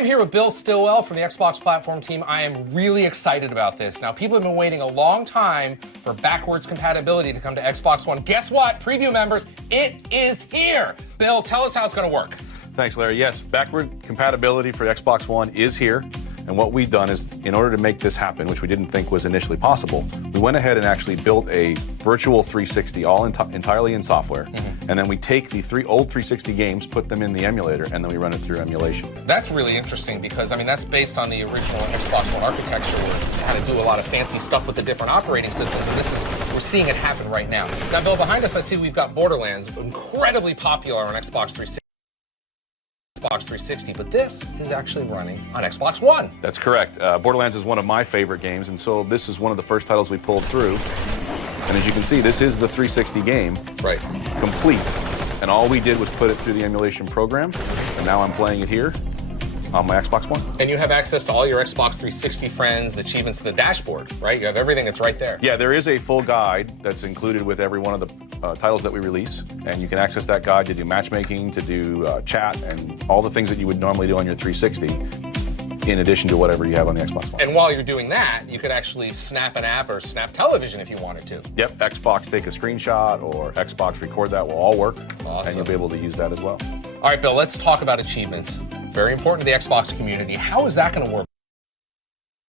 am here with Bill Stillwell from the Xbox platform team. I am really excited about this. Now, people have been waiting a long time for backwards compatibility to come to Xbox One. Guess what, preview members? It is here. Bill, tell us how it's going to work. Thanks, Larry. Yes, backward compatibility for Xbox One is here. And what we've done is, in order to make this happen, which we didn't think was initially possible, we went ahead and actually built a virtual 360 all entirely in software. And then we take the old 360 games, put them in the emulator, and then we run it through emulation. That's really interesting because, I mean, that's based on the original Xbox One architecture where you had to do a lot of fancy stuff with the different operating systems, and we're seeing it happen right now. Now, Bill, behind us, I see we've got Borderlands, incredibly popular on Xbox 360, but this is actually running on Xbox One. That's correct. Borderlands is one of my favorite games, and so this is one of the first titles we pulled through. And as you can see, this is the 360 game, right, complete. And all we did was put it through the emulation program, and now I'm playing it here on my Xbox One. And you have access to all your Xbox 360 friends, the achievements, the dashboard, right? You have everything that's right there. Yeah, there is a full guide that's included with every one of the titles that we release, and you can access that guide to do matchmaking, to do chat, and all the things that you would normally do on your 360, in addition to whatever you have on the Xbox One. And while you're doing that, you could actually snap an app or snap television if you wanted to. Yep, Xbox take a screenshot or Xbox record that will all work. Awesome. And you'll be able to use that as well. All right, Bill, let's talk about achievements. Very important to the Xbox community. How is that going to work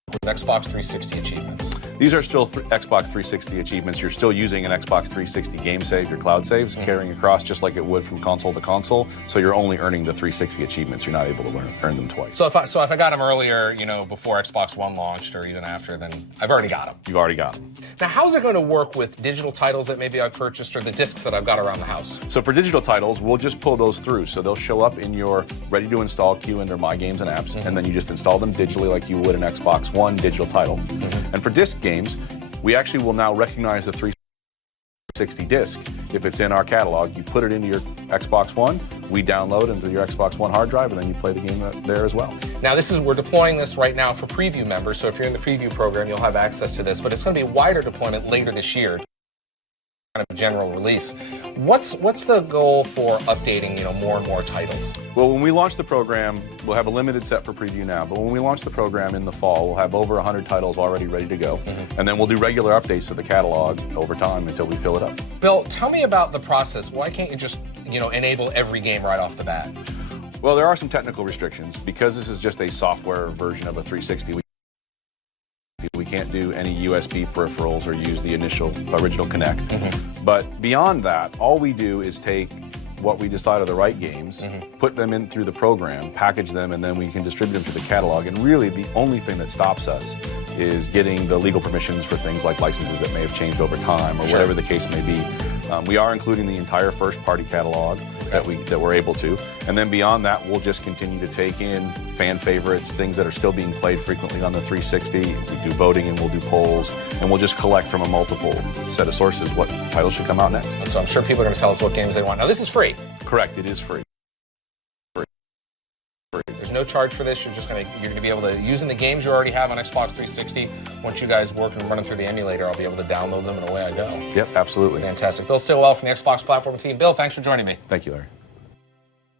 with Xbox 360 achievements? These are still Xbox 360 achievements. You're still using an Xbox 360 game save, your cloud saves, carrying across just like it would from console to console. So you're only earning the 360 achievements. You're not able to earn them twice. So if I got them earlier, you know, before Xbox One launched or even after, then I've already got them. You've already got them. Now, how's it going to work with digital titles that maybe I purchased or the discs that I've got around the house? So for digital titles, we'll just pull those through. So they'll show up in your ready-to-install queue under My Games and Apps, and then you just install them digitally like you would an Xbox One digital title. And for disc games, we actually will now recognize the 360 disc. If it's in our catalog, you put it into your Xbox One, we download into your Xbox One hard drive, and then you play the game there as well. Now, we're deploying this right now for preview members, so if you're in the preview program, you'll have access to this, but it's going to be a wider deployment later this year, kind of a general release. What's the goal for updating, you know, more and more titles? Well, when we launch the program, we'll have a limited set for preview now, but when we launch the program in the fall, we'll have over 100 titles already ready to go, and then we'll do regular updates to the catalog over time until we fill it up. Bill, tell me about the process. Why can't you just, you know, enable every game right off the bat? Well, there are some technical restrictions. Because this is just a software version of a 360, we can't do any USB peripherals or use the original Kinect. But beyond that, all we do is take what we decide are the right games, put them in through the program, package them, and then we can distribute them to the catalog. And really, the only thing that stops us is getting the legal permissions for things like licenses that may have changed over time or whatever the case may be. We are including the entire first-party catalog that we're able to. And then beyond that, we'll just continue to take in fan favorites, things that are still being played frequently on the 360. We do voting and we'll do polls, and we'll just collect from a multiple set of sources what titles should come out next. And so I'm sure people are going to tell us what games they want. Now, this is free. Correct, it is free. There's no charge for this. You're going to be able to, using the games you already have on Xbox 360, once you guys work and run them through the emulator, I'll be able to download them and away I go. Yep, absolutely. Fantastic. Bill Stillwell from the Xbox platform team. Bill, thanks for joining me. Thank you, Larry.